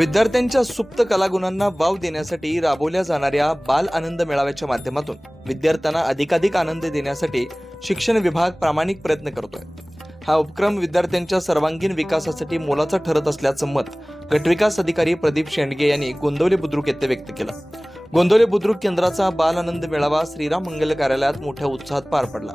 विद्यार्थ्यांच्या सुप्त कलागुणांना वाव देण्यासाठी राबवल्या जाणाऱ्या बाल आनंद मेळाव्याच्या माध्यमातून विद्यार्थ्यांना अधिकाधिक आनंद देण्यासाठी शिक्षण विभाग प्रामाणिक प्रयत्न करतोय. हा उपक्रम विद्यार्थ्यांच्या सर्वांगीण विकासासाठी मोलाचा ठरत असल्याचं मत गटविकास अधिकारी प्रदीप शेंडगे यांनी गोंदवले बुद्रुक येथे व्यक्त केलं. गोंदवले बुद्रुक केंद्राचा बाल आनंद मेळावा श्रीराम मंगल कार्यालयात मोठ्या उत्साहात पार पडला.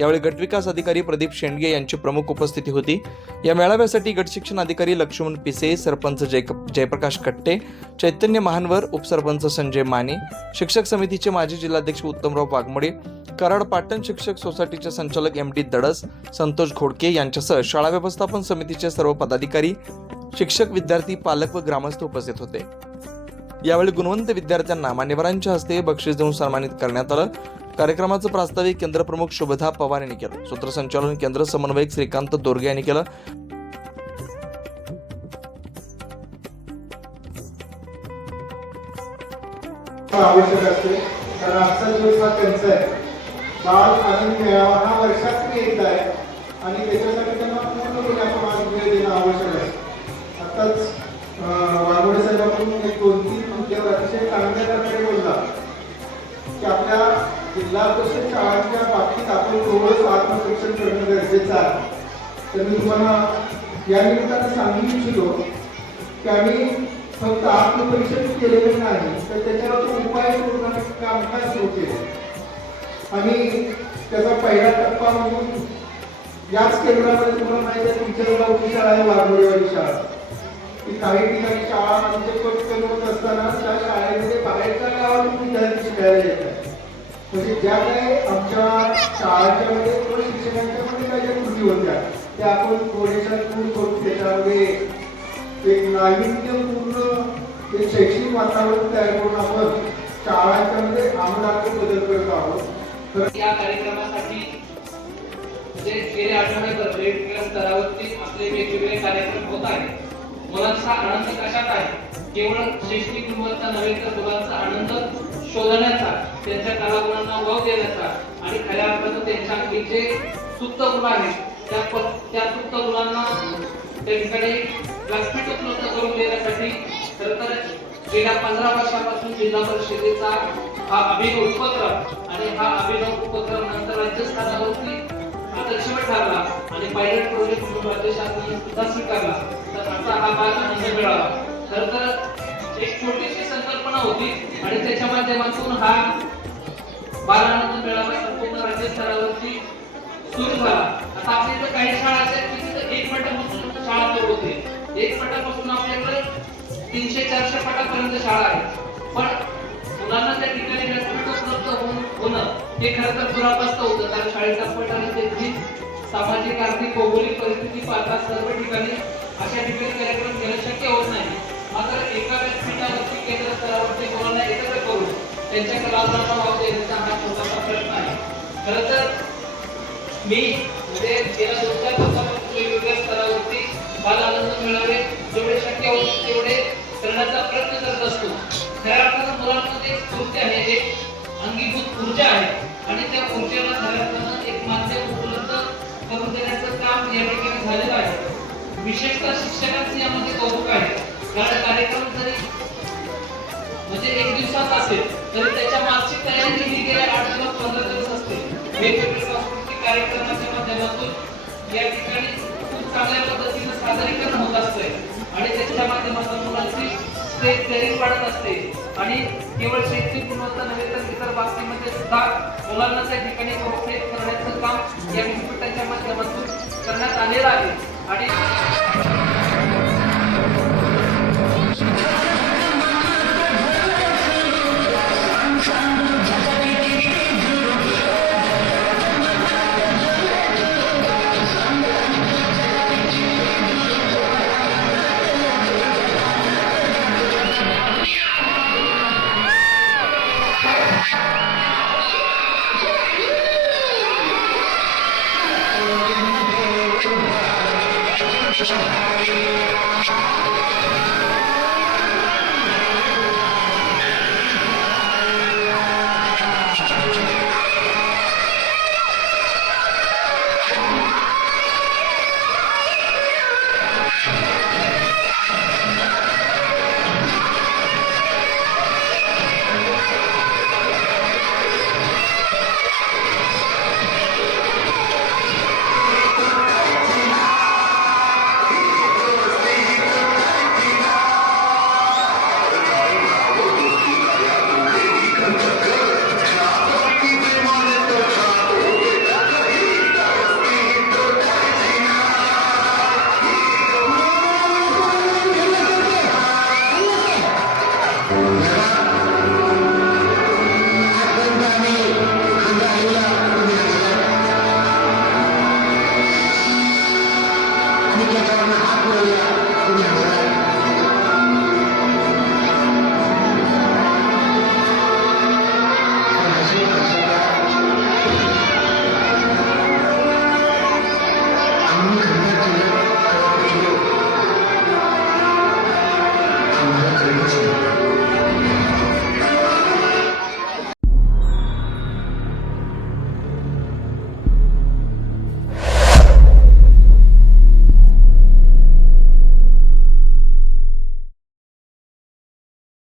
यावेळी गटविकास अधिकारी प्रदीप शेंडगे यांची प्रमुख उपस्थिती होती. या मेळाव्यासाठी गट शिक्षण अधिकारी लक्ष्मण पिसे सरपंच जय जयप्रकाश कट्टे चैतन्य महानवर उपसरपंच संजय माने शिक्षक समितीचे माजी जिल्हाध्यक्ष उत्तमराव वाघमोडे कराड पाटण शिक्षक सोसायटीचे संचालक एम डी दडस संतोष घोडके यांच्यासह शाळा व्यवस्थापन समितीचे सर्व पदाधिकारी शिक्षक विद्यार्थी पालक व ग्रामस्थ उपस्थित होते. यावेळी गुणवंत विद्यार्थ्यांना मान्यवरांच्या हस्ते बक्षीस देऊन सन्मानित करण्यात आलं. कार्यक्रमाचं प्रास्ताविक केंद्रप्रमुख शुभधा पवार यांनी केलं. सूत्रसंचालन केंद्र समन्वयक श्रीकांत दोरगे यांनी केलं. आवश्यक असते. कारण आजचा दिवस हा त्यांचा आहे. बाल आनंद मेळावा हा वर्षातून एकदा आहे. आणि त्याच्यासाठी त्यांना पूर्णपणे आपण आज वेळ देणं आवश्यक आहे. आत्ताच आपण थोडंसं करणं गरजेचं आहे. तर मी तुम्हाला या निमित्तानं सांगू इच्छितो की आम्ही फक्त आत्मपरीक्षण केलेलं नाही तर त्याच्यावर उपाय शोधण्याचं कामकाज सुरू केलं. आणि त्याचा पहिला टप्पा म्हणून याच केंद्रामध्ये तुम्हाला माहिती आहे तुमच्या गावची शाळा आहे वाघोडेवाडी शाळा. की काही ठिकाणी शाळा म्हणजे पट होत असताना त्या शाळेमध्ये बाहेरच्या गावातून विद्यार्थी शिकायला येतात. म्हणजे ज्या काही आमच्या शाळांच्या मध्ये किंवा शिक्षकांच्या मध्ये काही ज्या कृती होत्या त्या आपण थोड्याशा दूर करून त्याच्यामध्ये एक नाविन्यपूर्ण एक शैक्षणिक वातावरण तयार करून आपण शाळांच्या मध्ये आमूलाग्र बदल करत आहोत. तर या कार्यक्रमासाठी जे गेले आठवड्याभर वेगवेगळ्या स्तरावरती आपले वेगवेगळे कार्यक्रम होत आहेत. मुलांचा आनंद कशात आहे? केवळ शैक्षणिक गुणवत्ता नव्हे तर मुलांचा आनंद शोधण्याचा त्यांच्या कलागुणांना वाव देण्याचा आणि खऱ्या अर्थानं त्यांच्या अंगी जे सुप्त गुण आहेत. त्या प- त्या सुप्त गुणांना त्या ठिकाणी व्यासपीठ उपलब्ध करून देण्यासाठी. खरं तर गेल्या पंधरा वर्षापासून जिल्हा परिषदेचा हा अभिनव उपक्रम आणि हा अभिनव उपक्रम नंतर राज्यस्थानावरती आदर्शवत ठरला आणि पायलट प्रोजेक्ट म्हणून राज्य होती. आणि त्याच्या माध्यमातून हा बाल आनंद मेळावा संपूर्ण राज्य स्तरावरती सुरू झाला. आता आपल्या इथं काही शाळा अशा की तिथं एक फटापासून शाळा सुरू होते. एक फटापासून आपल्याकडे तीनशे चारशे फटापर्यंत शाळा आहे पण मुलांना त्या ठिकाणी व्यासपीठ उपलब्ध होऊन होणं हे खरं तर दुरापास्त होतं. कारण शाळेचा पट आणि त्यांची सामाजिक आर्थिक भौगोलिक परिस्थिती पाहता सर्व ठिकाणी अशा ठिकाणी कार्यक्रम घेणं शक्य होत नाही. मात्र एका व्यासपीठावरती केंद्र स्तरावरती मुलांना एकत्र करून त्यांच्या कलागुणांना देण्याचा हा छोटासा प्रयत्न आहे. खरं तर मी म्हणजे गेल्या दोन चार वर्षापासून वेगवेगळ्या स्तरावरती बाल आनंद मिळावे जेवढे शक्य होते तेवढे करण्याचा प्रयत्न करत असतो. खऱ्या अर्थानं मुलांमध्ये आहे एक अंगीभूत ऊर्जा आहे आणि त्या ऊर्जेला खऱ्या एक माध्यम उपलब्ध करून देण्याचं काम या ठिकाणी झालेलं आहे. विशेषतः शिक्षकांचं यामध्ये कौतुक आहे. कार्यक्रम जरी म्हणजे एक दिवसात असेल तरी त्याच्या मागची तयारी ही गेल्या आठ दिवस पंधरा दिवस असते. वेगवेगळे सांस्कृतिक कार्यक्रमाच्या माध्यमातून या ठिकाणी खूप चांगल्या पद्धतीने सादरीकरण होत असते आणि त्याच्या माध्यमातून मुलांची स्टेज तयारी वाढत असते. आणि केवळ शैक्षणिक गुणवत्ता नव्हे तर इतर बाबतीमध्ये सुद्धा मुलांना त्या ठिकाणी प्रोत्साहित करण्याचं काम या विद्यापीठाच्या माध्यमातून 我想和